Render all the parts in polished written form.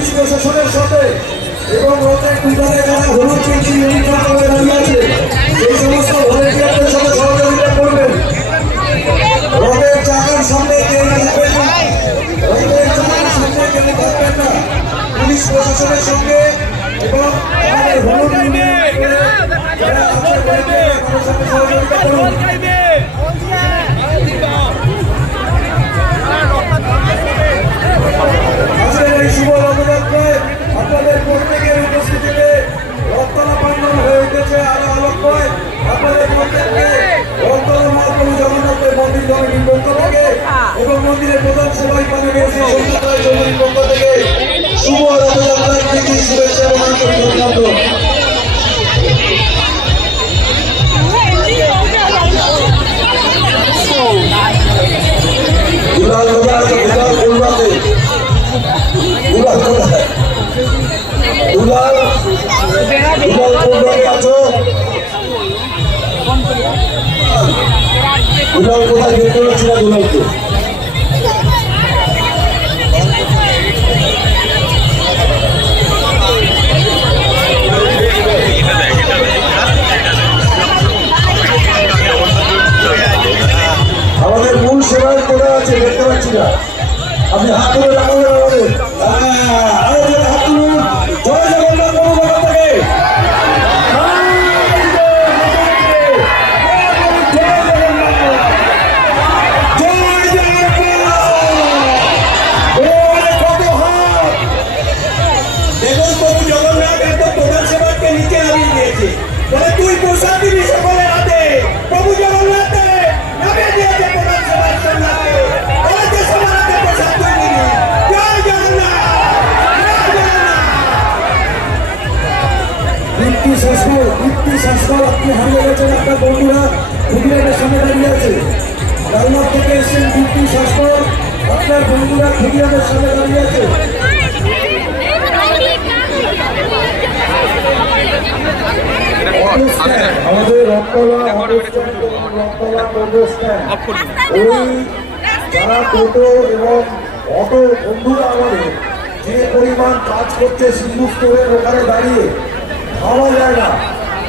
Police প্রশাসনের সাথে এবং রথের পিছনে যারা হলুদ পেন্সিল ইউনিফর্ম করে দাঁড়িয়ে আছে এই সমস্ত ভলেন্টিয়ারদের সাথে সহযোগিতা করবেন। রথের চাকার সামনে কেউ থাকবেন না, রথের চাকার সামনে কেউ থাকবেন না। পুলিশ প্রশাসনের সঙ্গে এবং আমাদের হলুদ যারা আছে তাদের সাথে সহযোগিতা করুন। আজকের এই শুভ রথযাত্রায় আপনাদের প্রত্যেকের উপস্থিতিতে রথতলা প্যান্ডেল হয়ে উঠেছে আরো আলোকময়। আপনাদের প্রত্যেককে রথতলা মহাপ্রভু জগন্নাথের মন্দির কমিটির পক্ষ থেকে এবং মন্দিরের প্রধান সেবাই পালনের কমিটির পক্ষ থেকে শুভ রথযাত্রার প্রীতি শুভেচ্ছা এবং আন্তরিক অভিনন্দন। আমাদের মূল সেবায় করে আছে, দেখতে পাচ্ছি না। আপনি হাত তুলে রাখবেন আমাদের আরো জোরে হাত তুলুন। জয় জগন্নাথ প্রভু বাবা থেকে দেখুন প্রভু জগন্নাথ এত প্রধান সেবাকে নিচে নামিয়ে দিয়েছে বলে তুই প্রসাদ দিবি সকলের হাতে। প্রভু জগন্নাথ নামিয়ে দিয়েছে প্রধান সেবার সামনে বলেছে সবার হাতে প্রসাদ তুই দিবি। জয় জগন্নাথ, দীপ্তি শাসকর আপনি হারিয়ে গেছেন। আপনার বন্ধুরা খুদিয়ামের সামনে দাঁড়িয়ে আছে। রান্নার থেকে এসেছেন দীপ্তি শাসকর, আপনার বন্ধুরা খুদিয়ামের সামনে দাঁড়িয়ে আছে। আমাদের রথতলা ওই যারা টোটো এবং অটো বন্ধুরা আমাদের যে পরিমাণ কাজ করছে সিন্ধু স্টোরের ওখানে দাঁড়িয়ে ভাবা যায় না।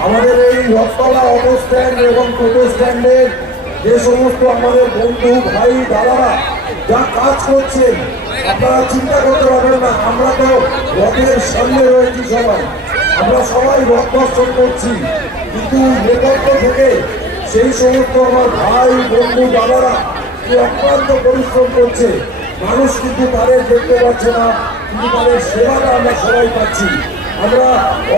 আমাদের এই রথতলা অটো স্ট্যান্ড এবং টোটো স্ট্যান্ডের যে সমস্ত আমাদের বন্ধু ভাই দাদারা যা কাজ করছেন আপনারা চিন্তা করতে পারবেন না। আমরা তো রথের সামনে রয়েছি, সবাই আমরা সবাই রথ দর্শন করছি, কিন্তু নেপথ্য থেকে সেই সমস্ত আমার ভাই বন্ধু দাদারা যে অক্লান্ত পরিশ্রম করছে, মানুষ কিন্তু তাদের দেখতে পাচ্ছে না, কিন্তু তাদের সেবাটা আমরা সবাই পাচ্ছি। আমরা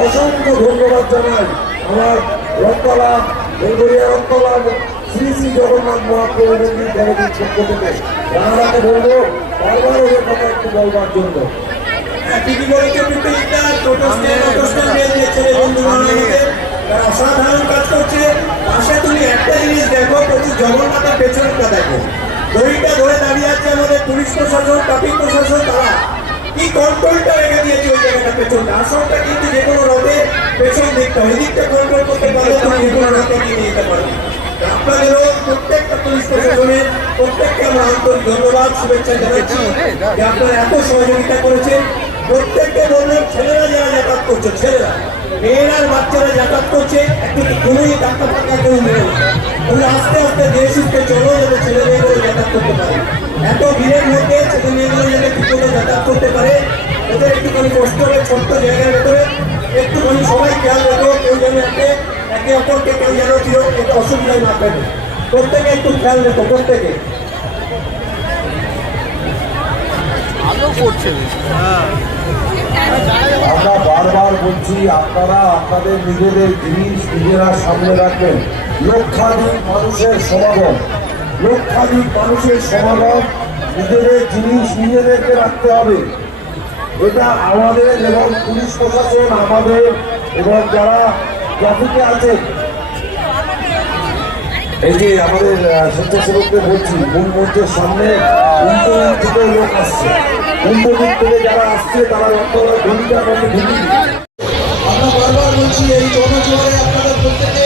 অসংখ্য ধন্যবাদ জানাই আমার রথতলা বেলগড়িয়া রথতলা শ্রী শ্রী জগন্নাথ মহাপ্রভু মন্দির কমিটির পক্ষ থেকে। রানাদাকে বলবো বারবার ওদের কথা একটু বলবার জন্য। অসাধারণ কাজ করছে। পাশে তুমি একটা জিনিস দেখো, প্রতি জগন্নাথের পেছনটা দেখো, দড়িটা ধরে দাঁড়িয়ে আছে আমাদের পুলিশ প্রশাসন, ট্রাফিক প্রশাসন, তারা কি কন্ট্রোলটা রেখে দিয়েছে ওই জায়গাটা পেছনটা। আসলটা কিন্তু যে কোনো রথে পেছন দিকটা, ওই দিকটা কন্ট্রোল করতে পারলে তুমি যে কোনো রথে নিয়ে যেতে পারবে। আপনাদেরও প্রত্যেকটা পুলিশ প্রশাসনের প্রত্যেককে আমরা আন্তরিক ধন্যবাদ শুভেচ্ছা জানাচ্ছি যে আপনারা এত সহযোগিতা করেছেন। প্রত্যেককে বললাম ছেলেরা যারা যাতায়াত করছে, ছেলেরা মেয়েরা বাচ্চারা যাতায়াত করছে, একটু কোনোই টাকা ফাঁকা কেউ নেই, ওরা আস্তে আস্তে দেশ উঠতে চলো যাতে ছেলে মেয়েগুলো যাতায়াত করতে পারে। এত ভিড়ের মধ্যে ছেলে মেয়েগুলো যাতে ঠিক মতো যাতায়াত করতে পারে, ওদের একটুখানি কষ্ট হবে ছোট্ট জায়গার ভেতরে, একটুখানি সবাই খেয়াল রেখো। কেউ যেন একে অপরকে কেউ যেন অসুবিধায় না পেবে, প্রত্যেকে একটু খেয়াল রেখো। প্রত্যেকে আমরা বারবার বলছি আপনারা আপনাদের নিজেদের জিনিস নিজেরা সামনে রাখবেন। লক্ষাধিক মানুষের সমাগম, লক্ষাধিক মানুষের সমাগম, নিজেদের জিনিস নিজেদেরকে রাখতে হবে। এটা আমাদের এবং পুলিশ প্রশাসন আমাদের এবং যারা ট্রাফিকে আছেন, এই যে আমাদের স্বেচ্ছাসেবকদের বলছি মূল মঞ্চের সামনে উল্টো থেকে লোক আসছে, উল্টো দিক থেকে যারা আসছে তারা ভূমিকা করতে ভূমি। আমরা বারবার বলছি এই জনজোয়ারে আপনাদের প্রত্যেকে